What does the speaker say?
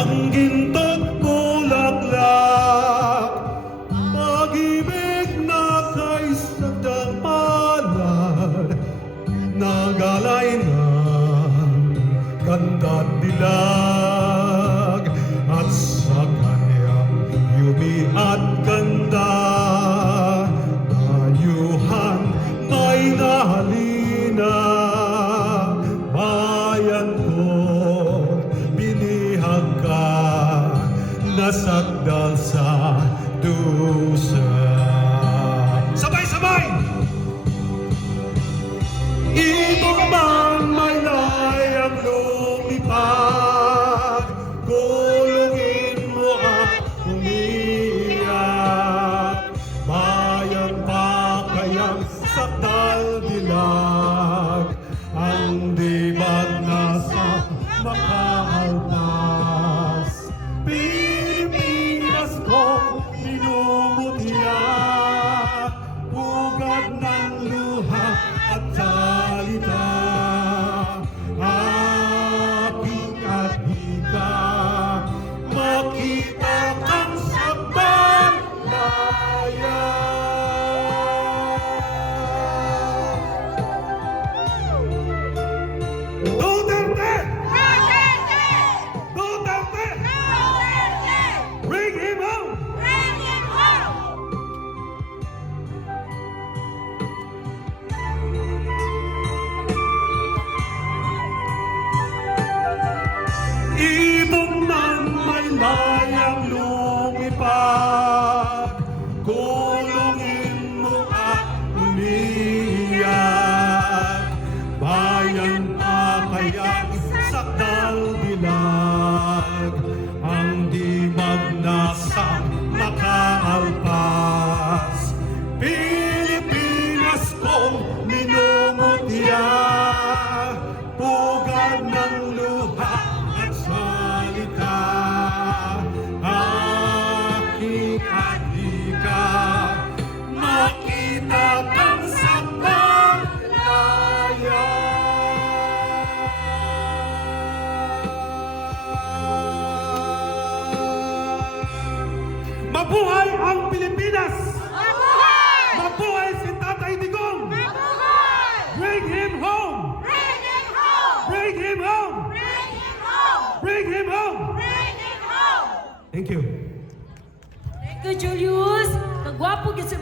ng ginto't bulaklak, pag-ibig na kay sagdang palad, nagalay ng ganda't dilag, at sa kanyang yumi at ganda, dayuhan may nahalina. Bayan ko, binihag ka, nasakdal sa dusa. Sabay-sabay! Ibang man may layang lumipad, kulungin mo at umiyak. Bayan pa kayang sakdal dilag, ang dibag nasa makaalpas. Pilipinas ko, minumutya, ugat ng luha at salita. Aking adhika, makita kang sabang laya. Duterte! Duterte! Bring him home! Ibang man may layang lumipad, kulungin mo at umiyak. Bayan pa kaya sakdal dilag, ang dibag nasa makaalpas. Pilipinas ko, minumutya, pugad ng luha at salita. Aking adhika, makita kang sabang laya. Mabuhay ang Pilipinas! Mabuhay! Mabuhay si Tatay Digong! Mabuhay! Bring him home! Bring him home! Bring him home! Bring him home! Bring him home! Bring him home! Thank you. Thank you, Julius. Kagwapo gyud sa